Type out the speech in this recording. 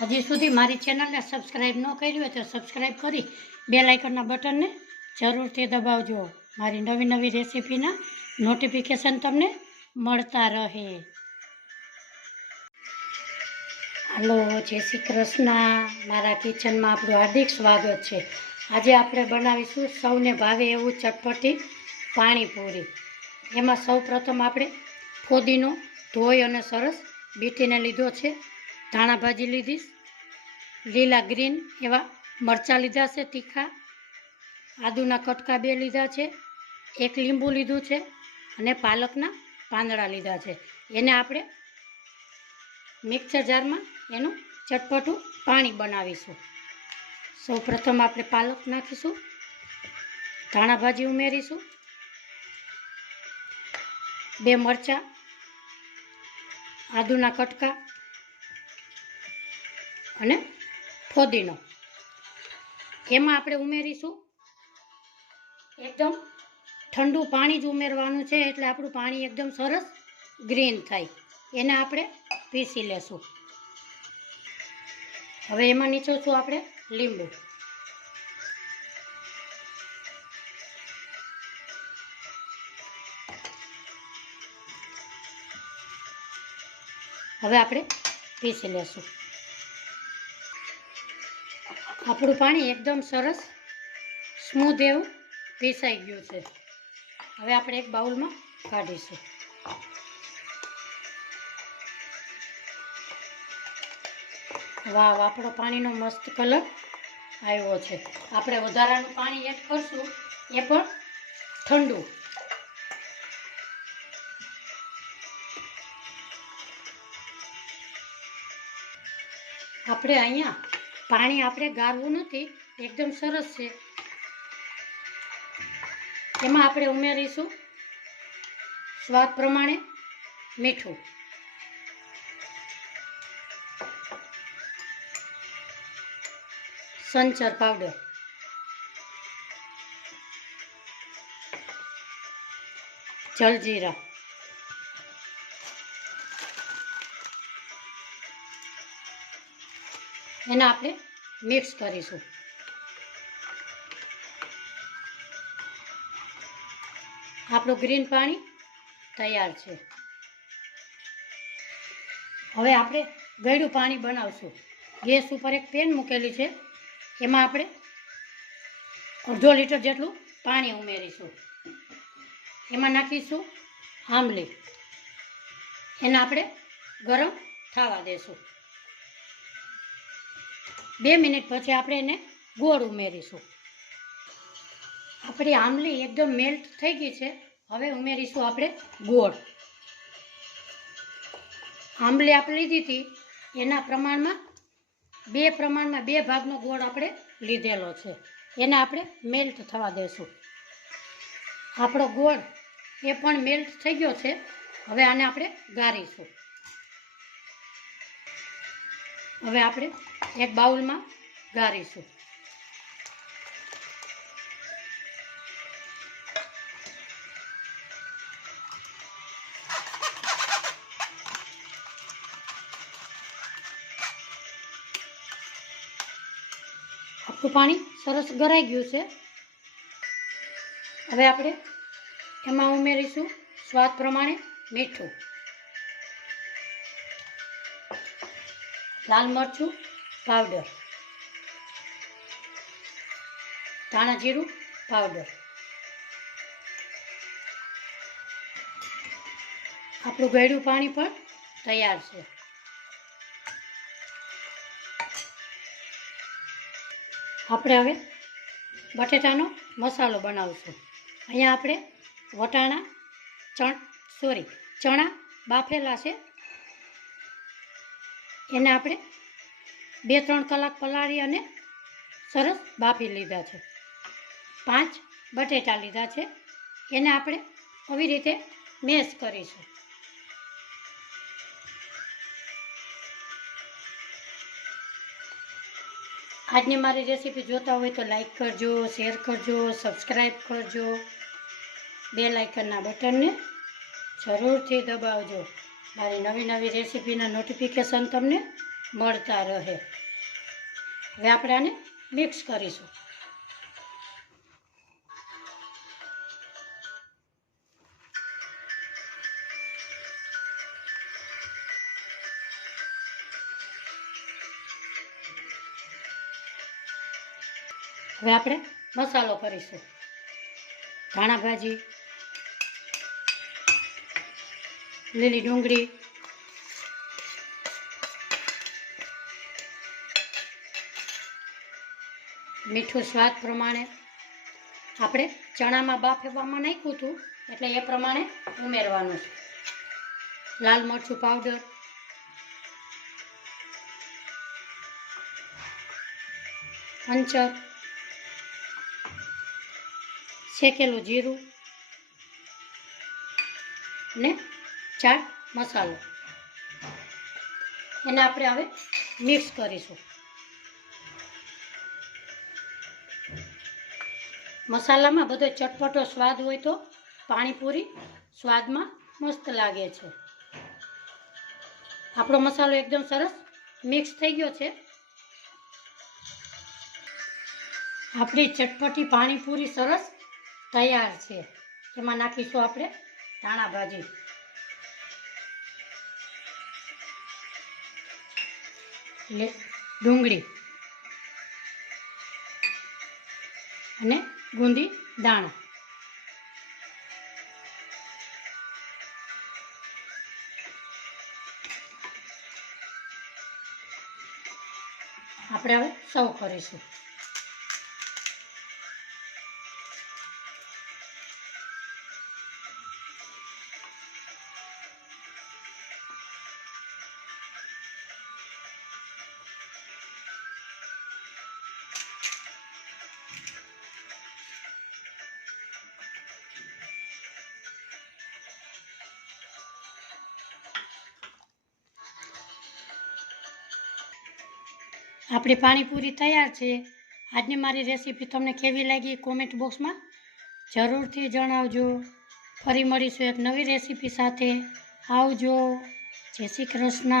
હજી સુધી મારી ચેનલને સબસ્ક્રાઈબ ન કરી હોય તો સબસ્ક્રાઈબ કરી બેલ આઇકનના બટનને જરૂરથી દબાવજો. મારી નવી નવી રેસીપીના નોટિફિકેશન તમને મળતા રહે. હાલો, જય શ્રી કૃષ્ણ. મારા કિચનમાં આપણું હાર્દિક સ્વાગત છે. આજે આપણે બનાવીશું સૌને ભાવે એવું ચટપટી પાણીપુરી. એમાં સૌ પ્રથમ આપણે ફોદીનો ધોઈ અને સરસ બીટીને લીધો છે. ધાણા ભાજી લીધી, લીલા ગ્રીન એવા મરચાં લીધા છે તીખા, આદુના કટકા 2 લીધા છે, 1 લીંબુ લીધું છે અને પાલકના પાંદડા લીધા છે. એને આપણે મિક્સર જારમાં એનું ચટપટું પાણી બનાવીશું. સૌ પ્રથમ આપણે પાલક નાખીશું, ધાણા ભાજી ઉમેરીશું, 2 મરચાં, આદુના કટકા અને ફોદીનો. એમાં આપણે ઉમેરીશું એકદમ ઠંડુ પાણી જ ઉમેરવાનું છે, એટલે આપણું પાણી એકદમ સરસ ગ્રીન થાય. એને આપણે પીસી લેશું. હવે એમાં નીચોશું આપણે લીંબુ. હવે આપણે પીસી લેશું. આપણું પાણી એકદમ સરસ સ્મૂધ એવું પીસાઈ ગયું છે. હવે આપણે એક બાઉલમાં કાઢીશું. વાહ, આપણો પાણીનો મસ્ત કલર આવ્યો છે. આપણે વધારાનું પાણી એડ કરશું, એ પણ ઠંડુ. આપણે અહીંયા પાણી આપણે ગાળવું નથી, એકદમ સરસ છે. એમાં આપણે ઉમેરીશું સ્વાદ પ્રમાણે મીઠું, સંચર પાવડર, જલજીરા, એને આપણે મિક્સ કરીશું. આપણું ગ્રીન પાણી તૈયાર છે. હવે આપણે ગળ્યું પાણી બનાવશું. ગેસ ઉપર એક પેન મૂકેલી છે, એમાં આપણે 1/2 લીટર જેટલું પાણી ઉમેરીશું. એમાં નાખીશું આંબલી. એને આપણે ગરમ થવા દેશું. 2 મિનિટ પછી આપણે એને ગોળ ઉમેરીશું. આપણી આંબલી એકદમ મેલ્ટ થઈ ગઈ છે. હવે ઉમેરીશું આપણે ગોળ. આંબલી આપણે લીધી હતી એના પ્રમાણમાં 2 ભાગનો ગોળ આપણે લીધેલો છે. એને આપણે મેલ્ટ થવા દેશું. આપણો ગોળ એ પણ મેલ્ટ થઈ ગયો છે. હવે આને આપણે ગાળીશું. હવે આપણે એક બાઉલમાં ગાળીશું. આપણું પાણી સરસ ગરાઈ ગયું છે. હવે આપણે એમાં ઉમેરીશું સ્વાદ પ્રમાણે મીઠું, લાલ મરચું પાવડર, ધાણા જીરું પાવડર. આપણું ગળ્યું પાણી પણ તૈયાર છે. આપણે હવે બટેટાનો મસાલો બનાવશું. અહીંયા આપણે ચણા બાફેલા છે. એને આપણે 2-3 કલાક પલાળી અને સરસ બાફી લીધા છે. 5 બટેટા લીધા છે. એને આપણે આવી રીતે મેશ કરીશું. આજની મારી રેસીપી જોતા હોય તો લાઈક કરજો, શેર કરજો, સબસ્ક્રાઈબ કરજો. બેલ આઇકનના બટનને જરૂરથી દબાવજો. મારી નવી નવી રેસીપીના નોટિફિકેશન તમને મળતા રહે. હવે આપણે આને મિક્સ કરીશું. હવે આપણે મસાલો કરીશું. ધાણા ભાજી, લીલી ડુંગળી, મીઠું સ્વાદ પ્રમાણે. આપણે ચણામાં બાફવામાં નાખ્યું હતું એટલે એ પ્રમાણે ઉમેરવાનું છે. લાલ મરચું પાવડર, હંચર, શેકેલું જીરું ને ચાટ મસાલો. એને આપણે હવે મિક્સ કરીશું. મસાલામાં બધો ચટપટો સ્વાદ હોય તો પાણીપુરી સ્વાદમાં મસ્ત લાગે છે. આપણો મસાલો એકદમ સરસ મિક્સ થઈ ગયો છે. આપણી ચટપટી પાણીપુરી સરસ તૈયાર છે. એમાં નાખીશું આપણે ધાણા ભાજી, ડુંગળી અને ગુંદી દાણા. આપણે હવે સર્વ કરીશું. આપણી પાણીપુરી તૈયાર છે. આજની મારી રેસીપી તમને કેવી લાગી કોમેન્ટ બોક્સમાં જરૂરથી જણાવજો. ફરી મળીશું એક નવી રેસીપી સાથે. આવજો. જય શ્રી કૃષ્ણ.